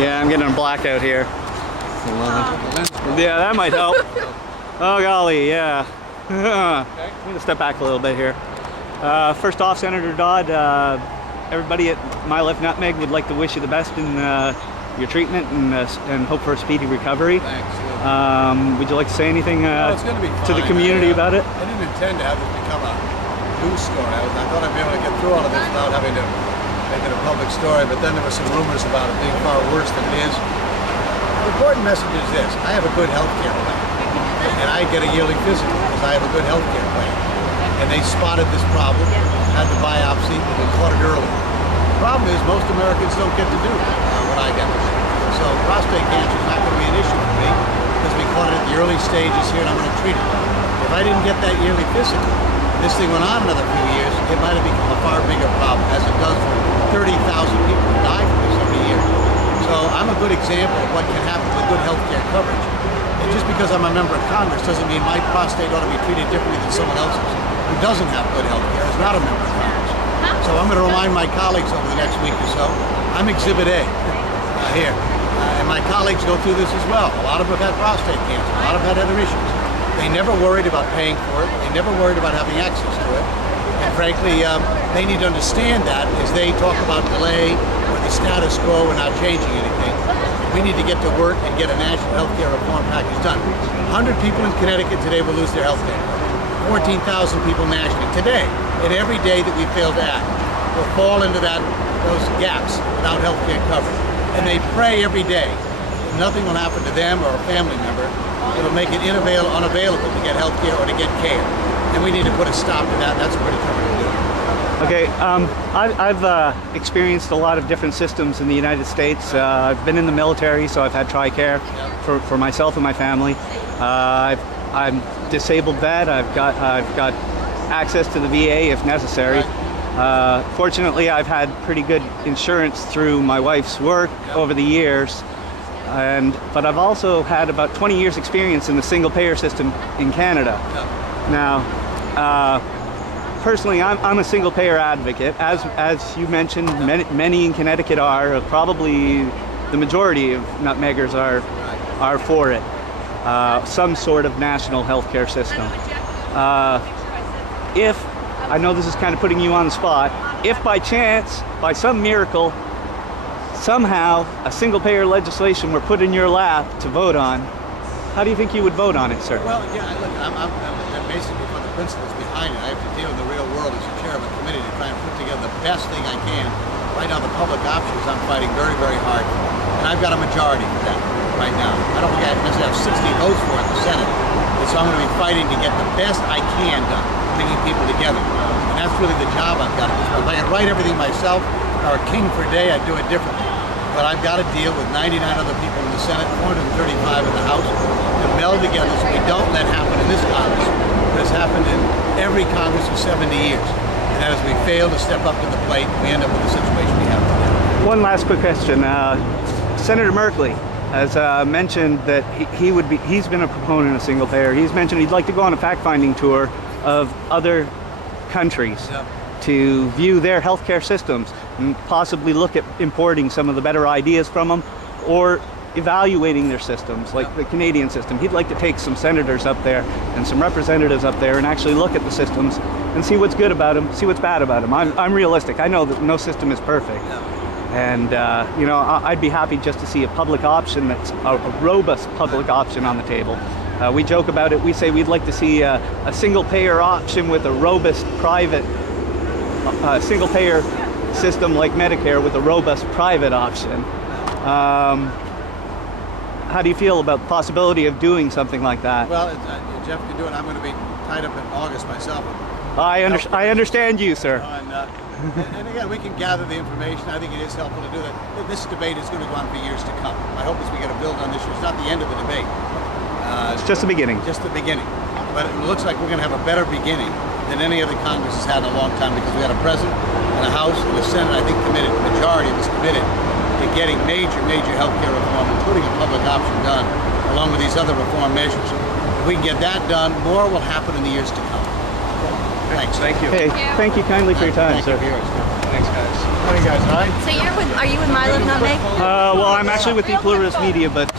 Yeah, I'm getting a blackout here. Hold on. Yeah, that might help. Oh golly, yeah. I'm gonna step back a little bit here. First off, Senator Dodd, everybody at My Left Nutmeg would like to wish you the best in your treatment and hope for a speedy recovery. Thanks. Would you like to say anything It's gonna be to the fine. community about it? I didn't intend to have this become a news story. I thought I'd be able to get through all of this without having to make it a public story, but then there were some rumors about it being far worse than it is. The important message is this: I have a good health care plan, and I get a yearly physical because I have a good health care plan. And they spotted this problem, had the biopsy, and we caught it early. The problem is most Americans don't get to do what I get to do. So prostate cancer is not going to be an issue for me because we caught it at the early stages here and I'm going to treat it. If I didn't get that yearly physical, this thing went on another few years, it might have become a far bigger problem as it does for 30,000 people who die from this every year. So I'm a good example of what can happen with good health care coverage. And just because I'm a member of Congress doesn't mean my prostate ought to be treated differently than someone else's who doesn't have good health care, is not a member of Congress. So I'm going to remind my colleagues over the next week or so, I'm Exhibit A here. And my colleagues go through this as well. A lot of them have had prostate cancer, a lot of them had other issues. They never worried about paying for it, they never worried about having access to it. And frankly, they need to understand that as they talk about delay or the status quo and not changing anything. We need to get to work and get a national health care reform package done. 100 people in Connecticut today will lose their health care. 14,000 people nationally. Today, and every day that we fail to act, will fall into those gaps without health care coverage. And they pray every day that nothing will happen to them or a family member that'll make it unavailable to get health care or to get care. And we need to put a stop to that. That's what we're determined to do. Okay, I've experienced a lot of different systems in the United States. I've been in the military, so I've had TRICARE for myself and my family. I'm disabled vet. I've got access to the VA if necessary. Fortunately, I've had pretty good insurance through my wife's work over the years, but I've also had about 20 years experience in the single-payer system in Canada. Now, personally, I'm a single-payer advocate. As you mentioned, many in Connecticut are. Probably the majority of nutmeggers are for it. Some sort of national healthcare system. If, I know this is kind of putting you on the spot, if by chance, by some miracle, somehow a single-payer legislation were put in your lap to vote on, how do you think you would vote on it, sir? Well, yeah, look, I'm basically for the principles behind it. I have to deal with the real world as a chair of a committee to try and put together the best thing I can. Right now, the public options I'm fighting very, very hard for. And I've got a majority for that right now. I don't think I necessarily have 60 votes for it in the Senate. And so I'm going to be fighting to get the best I can done, bringing people together. And that's really the job I've got to do. If I could write everything myself, or a king for a day, I'd do it differently. But I've got to deal with 99 other people in the Senate, 435 in the House, to meld together so we don't let happen in this Congress what has happened in every Congress for 70 years. And that is we fail to step up to the plate, we end up with the situation we have right now. One last quick question. Senator Merkley has mentioned that he's been a proponent of single payer. He's mentioned he'd like to go on a fact-finding tour of other countries to view their healthcare systems and possibly look at importing some of the better ideas from them or evaluating their systems, like the Canadian system. He'd like to take some senators up there and some representatives up there and actually look at the systems and see what's good about them, see what's bad about them. I'm realistic. I know that no system is perfect. And, you know, I'd be happy just to see a public option that's a robust public option on the table. We joke about it. We say we'd like to see a single-payer option with a robust private, single-payer system like Medicare with a robust private option. How do you feel about the possibility of doing something like that? Well, Jeff can do it. I'm going to be tied up in August myself. I understand you, sir. And again, we can gather the information. I think it is helpful to do that. This debate is going to go on for years to come. My hope is we get a build on this issue. It's not the end of the debate. It's just the beginning. Just the beginning. But it looks like we're going to have a better beginning than any other Congress has had in a long time because we had a president and a House and a Senate, I think, committed, the majority of us committed to getting major health care reform, including a public option done, along with these other reform measures. If we can get that done, more will happen in the years to come. Thanks. Thank you. Hey, thank you kindly for your time, sir. Thanks, guys. Good morning, guys. All right? So are you with My Love Nutmeg? Well, I'm actually with ePluribus Media, but